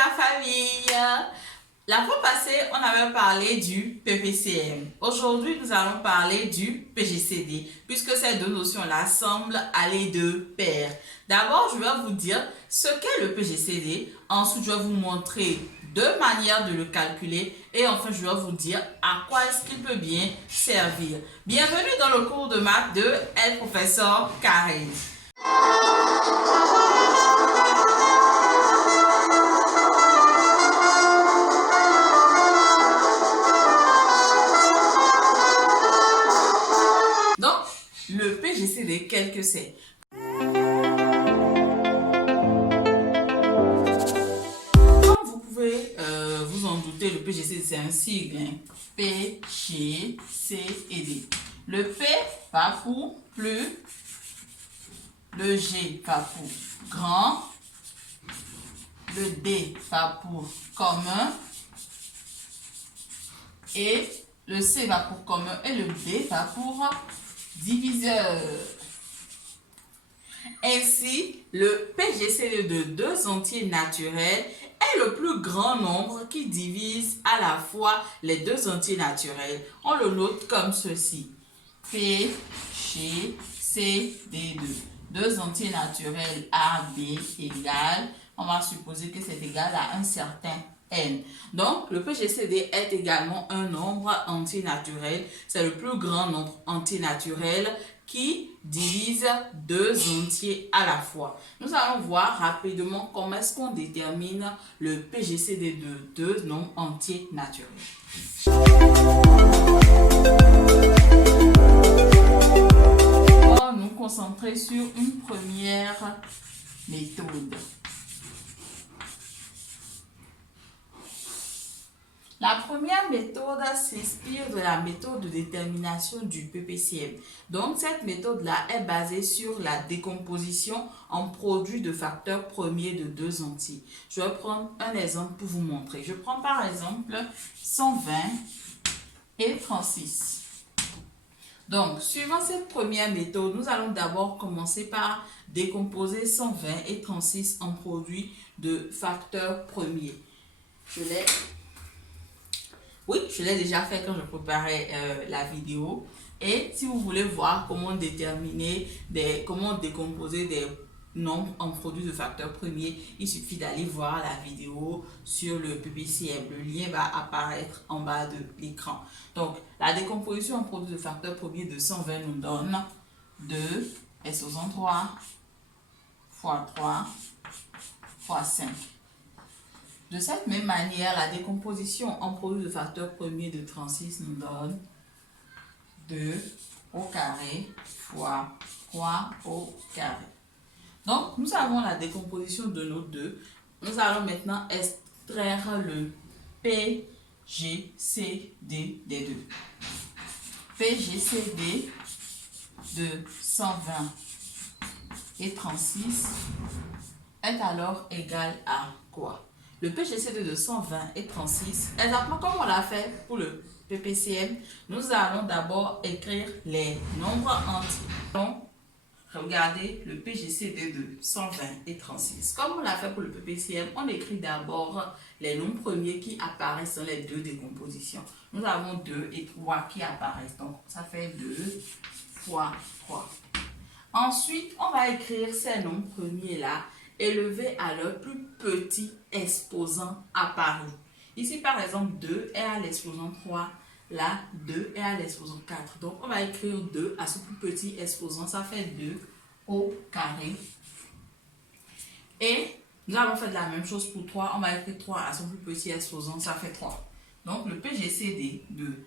la famille. La fois passée, on avait parlé du PPCM. Aujourd'hui, nous allons parler du PGCD, puisque ces deux notions-là semblent aller de pair. D'abord, je vais vous dire ce qu'est le PGCD. Ensuite, je vais vous montrer deux manières de le calculer. Et enfin, je vais vous dire à quoi est-ce qu'il peut bien servir. Bienvenue dans le cours de maths de El Professeur Karen. Donc, le PGCD, quel que c'est? Comme vous pouvez vous en douter, le PGCD, c'est un sigle. P, G, C et D. Le P va pour plus, le G va pour grand, le D va pour commun, et le C va pour commun et le D va pour diviseur. Ainsi, le PGCD de deux entiers naturels est le plus grand nombre qui divise à la fois les deux entiers naturels. On le note comme ceci. P, G, C, D2. Deux entiers naturels A, B égale, on va supposer que c'est égal à un certain n. Donc, le PGCD est également un nombre entier naturel. C'est le plus grand nombre entier naturel qui divise deux entiers à la fois. Nous allons voir rapidement comment est-ce qu'on détermine le PGCD de deux nombres entiers naturels. On va nous concentrer sur une première méthode. La première méthode s'inspire de la méthode de détermination du PPCM. Donc, cette méthode-là est basée sur la décomposition en produits de facteurs premiers de deux entiers. Je vais prendre un exemple pour vous montrer. Je prends par exemple 120 et 36. Donc, suivant cette première méthode, nous allons d'abord commencer par décomposer 120 et 36 en produits de facteurs premiers. Je l'ai déjà fait quand je préparais la vidéo. Et si vous voulez voir comment déterminer, comment décomposer des nombres en produits de facteurs premiers, il suffit d'aller voir la vidéo sur le PPCM. Le lien va apparaître en bas de l'écran. Donc, la décomposition en produits de facteurs premiers de 120 nous donne 2 S aux 3 fois 3 fois 5. De cette même manière, la décomposition en produits de facteurs premiers de 36 nous donne 2 au carré fois 3 au carré. Donc, nous avons la décomposition de nos deux. Nous allons maintenant extraire le PGCD des deux. PGCD de 120 et 36 est alors égal à quoi? Le PGCD de 120 et 36, exactement comme on l'a fait pour le PPCM, nous allons d'abord écrire les nombres entiers. Donc, regardez le PGCD de 120 et 36. Comme on l'a fait pour le PPCM, on écrit d'abord les nombres premiers qui apparaissent dans les deux décompositions. Nous avons 2 et 3 qui apparaissent. Donc, ça fait 2 fois 3. Ensuite, on va écrire ces nombres premiers-là élevés à leur plus petit exposant apparu. Ici, par exemple, 2 est à l'exposant 3. Là, 2 est à l'exposant 4. Donc, on va écrire 2 à ce plus petit exposant. Ça fait 2 au carré. Et nous allons faire la même chose pour 3. On va écrire 3 à son plus petit exposant. Ça fait 3. Donc, le PGCD de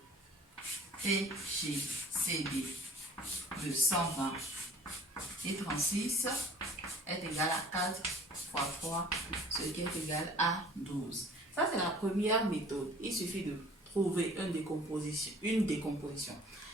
120 et 36 est égal à 4 fois 3, ce qui est égal à 12. Ça, c'est la première méthode. Il suffit de trouver une décomposition.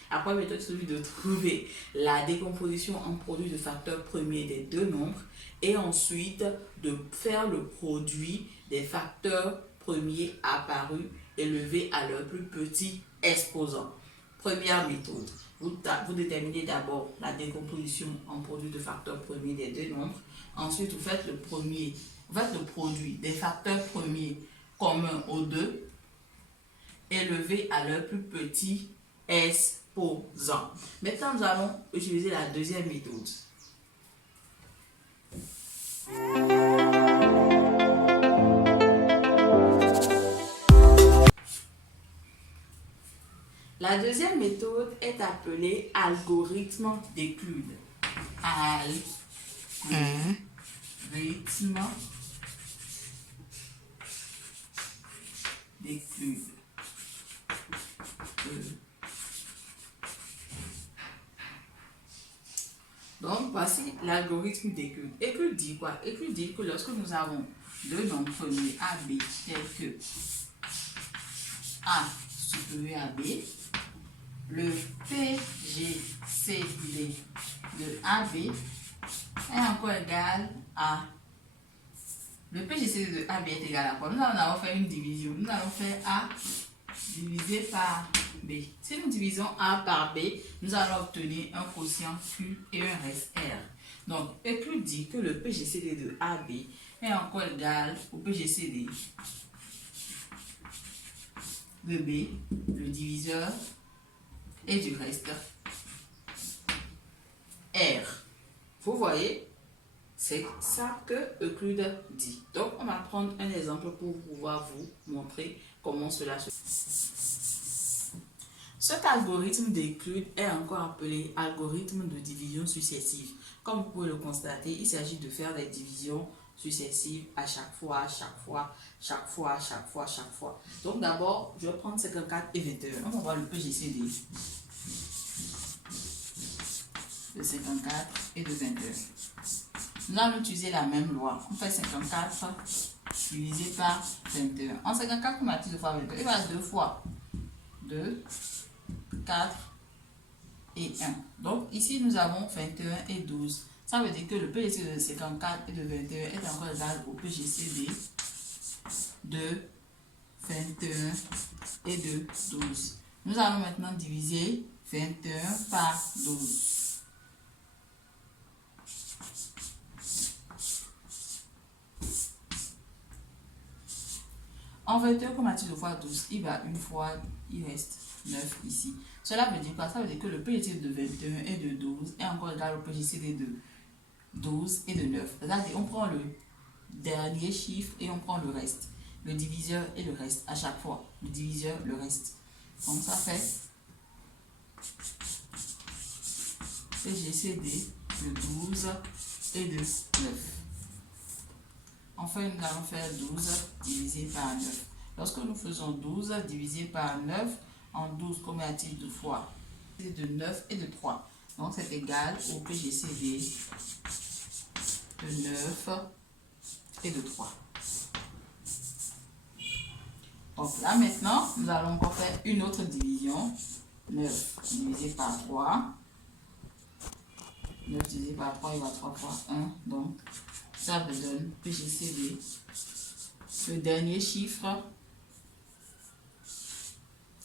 La première méthode, c'est de trouver la décomposition en produit de facteurs premiers des deux nombres et ensuite de faire le produit des facteurs premiers apparus élevés à leur plus petit exposant. Première méthode. Vous déterminez d'abord la décomposition en produit de facteurs premiers des deux nombres. Ensuite, vous faites le premier En fait, le produit des facteurs premiers communs aux deux élevé à leur plus petit exposant. Maintenant, nous allons utiliser la deuxième méthode. La deuxième méthode est appelée algorithme d'Euclide. Algorithme d'Euclide. Donc, voici l'algorithme d'Euclide. Euclide dit quoi? Euclide dit que lorsque nous avons deux nombres premiers A, B, tels que A supérieur à B, le PGCD de AB est encore égal à... Le PGCD de AB est égal à quoi? Nous allons faire une division. Nous allons faire A divisé par B. Si nous divisons A par B, nous allons obtenir un quotient Q et un reste R. Donc, Euclide dit que le PGCD de AB est encore égal au PGCD de B, le diviseur, et du reste R. Vous voyez, c'est ça que Euclide dit. Donc, on va prendre un exemple pour pouvoir vous montrer comment cela se fait. Cet algorithme d'Euclide est encore appelé algorithme de division successive. Comme vous pouvez le constater, il s'agit de faire des divisions successives à chaque fois, chaque fois, chaque fois, chaque fois, chaque fois. Donc d'abord, je vais prendre 54 et 21. On va voir le PGCD de 54 et de 21. Nous allons utiliser la même loi. On fait 54 divisé par 21. En 54, on a 2 fois 22. Il va 2 fois 2, 4 et 1. Donc ici, nous avons 21 et 12. Ça veut dire que le PGCD de 54 et de 21 est encore égal au PGCD de 21 et de 12. Nous allons maintenant diviser 21 par 12. En 21, comme a-t-il 2 fois 12, il va une fois, il reste 9 ici. Cela veut dire quoi? Ça veut dire que le PGCD de 21 et de 12 est encore égal au PGCD de 12 et de 9. C'est-à-dire on prend le dernier chiffre et on prend le reste. Le diviseur et le reste à chaque fois. Le diviseur, le reste. Donc ça fait PGCD de 12 et de 9. Enfin, nous allons faire 12 divisé par 9. Lorsque nous faisons 12 divisé par 9, en 12, combien a-t-il de fois? C'est de 9 et de 3. Donc, c'est égal au PGCD de 9 et de 3. Donc là, maintenant, nous allons encore faire une autre division. 9 divisé par 3. 9 divisé par 3, il va 3 fois 1. Donc, ça me donne PGCD. Le dernier chiffre.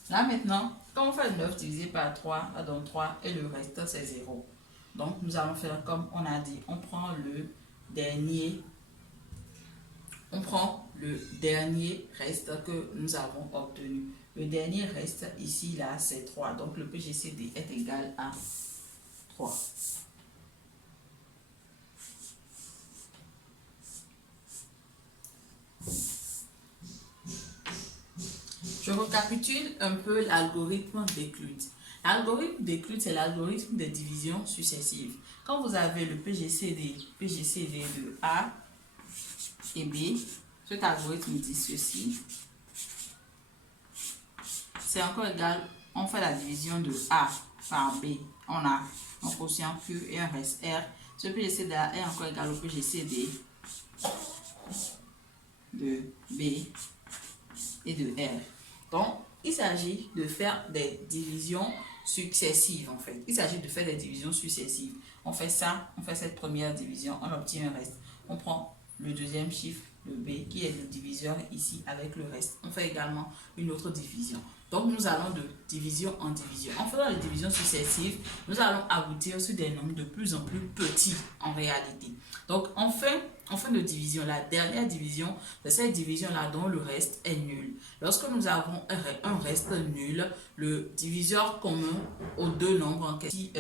Là maintenant, quand on fait 9 divisé par 3, ça donne 3 et le reste c'est 0. Donc nous allons faire comme on a dit. On prend le dernier reste que nous avons obtenu. Le dernier reste ici, là, c'est 3. Donc le PGCD est égal à 3. Je récapitule un peu l'algorithme d'Euclide. L'algorithme d'Euclide, c'est l'algorithme des divisions successives. Quand vous avez le PGCD de A et B, cet algorithme dit ceci. C'est encore égal, on fait la division de A par B. On a un quotient Q et un reste R. Ce PGCD de A est encore égal au PGCD de B et de R. Donc, il s'agit de faire des divisions successives, en fait. Il s'agit de faire des divisions successives. On fait ça, on fait cette première division, on obtient un reste. On prend le deuxième chiffre, le B qui est le diviseur ici avec le reste. On fait également une autre division. Donc, nous allons de division en division. En faisant les divisions successives, nous allons aboutir sur des nombres de plus en plus petits en réalité. Donc, en fin de division, la dernière division, c'est cette division-là dont le reste est nul. Lorsque nous avons un reste nul, le diviseur commun aux deux nombres en question,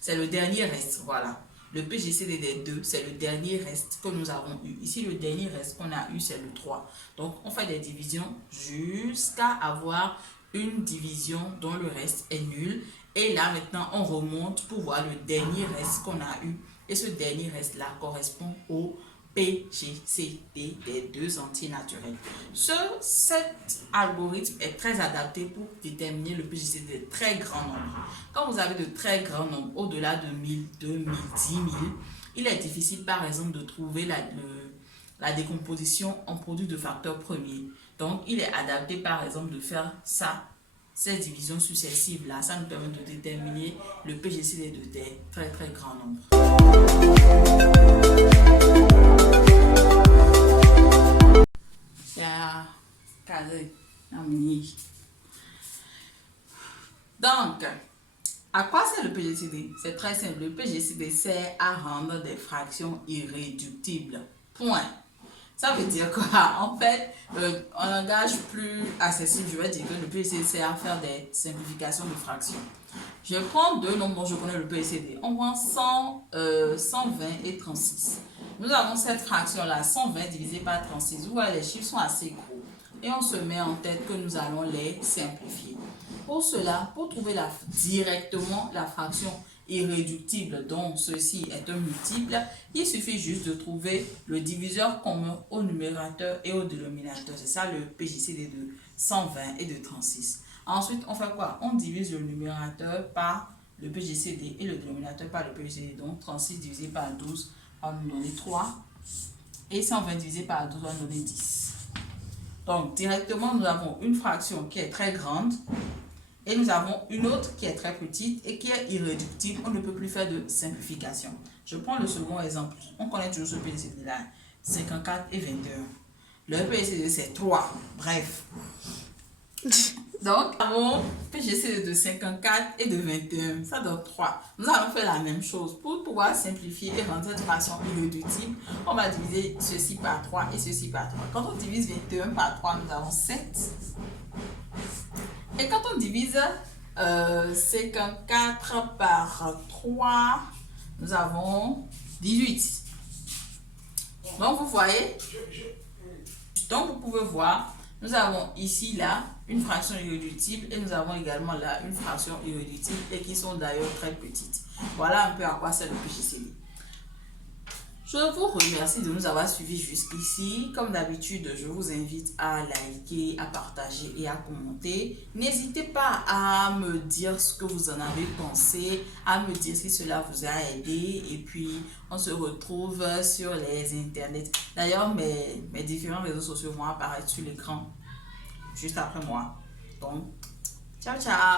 c'est le dernier reste. Voilà. Le PGCD des 2, c'est le dernier reste que nous avons eu. Ici, le dernier reste qu'on a eu, c'est le 3. Donc, on fait des divisions jusqu'à avoir une division dont le reste est nul. Et là, maintenant, on remonte pour voir le dernier reste qu'on a eu. Et ce dernier reste-là correspond au PGCD des deux entiers naturels. Cet algorithme est très adapté pour déterminer le PGCD des très grands nombres. Quand vous avez de très grands nombres, au-delà de 1000, 2000, 10 000, il est difficile par exemple de trouver la décomposition en produit de facteurs premiers. Donc, il est adapté par exemple de faire ça, ces divisions successives-là. Ça nous permet de déterminer le PGCD de des très très grands nombres. Donc, à quoi sert le PGCD? C'est très simple. Le PGCD sert à rendre des fractions irréductibles. Point. Ça veut dire quoi? En fait, en langage plus accessible, je vais dire que le PGCD sert à faire des simplifications de fractions. Je prends deux nombres dont je connais le PGCD. On prend 120 et 36. Nous avons cette fraction-là, 120 divisé par 36. Vous voyez, les chiffres sont assez gros. Et on se met en tête que nous allons les simplifier. Pour cela, pour trouver directement la fraction irréductible dont ceci est un multiple, il suffit juste de trouver le diviseur commun au numérateur et au dénominateur. C'est ça le PGCD de 120 et de 36. Ensuite, on fait quoi? On divise le numérateur par le PGCD et le dénominateur par le PGCD. Donc, 36 divisé par 12 va nous donner 3 et 120 divisé par 12 va nous donner 10. Donc, directement, nous avons une fraction qui est très grande et nous avons une autre qui est très petite et qui est irréductible. On ne peut plus faire de simplification. Je prends le second exemple. On connaît toujours ce PGCD là, 54 et 21. Le PGCD c'est 3. Bref. Donc, nous avons PGCD de 54 et de 21. Ça donne 3. Nous allons faire la même chose. Pour pouvoir simplifier et rendre cette fraction irréductible, on va diviser ceci par 3 et ceci par 3. Quand on divise 21 par 3, nous avons 7. Et quand on divise 54 par 3, nous avons 18. Donc, vous voyez, donc vous pouvez voir, nous avons ici, là, une fraction irréductible et nous avons également là une fraction irréductible et qui sont d'ailleurs très petites. Voilà un peu à quoi sert le PGCD. Je vous remercie de nous avoir suivis jusqu'ici. Comme d'habitude, je vous invite à liker, à partager et à commenter. N'hésitez pas à me dire ce que vous en avez pensé, à me dire si cela vous a aidé. Et puis, on se retrouve sur les internets. D'ailleurs, mes différents réseaux sociaux vont apparaître sur l'écran juste après moi. Donc, ciao, ciao!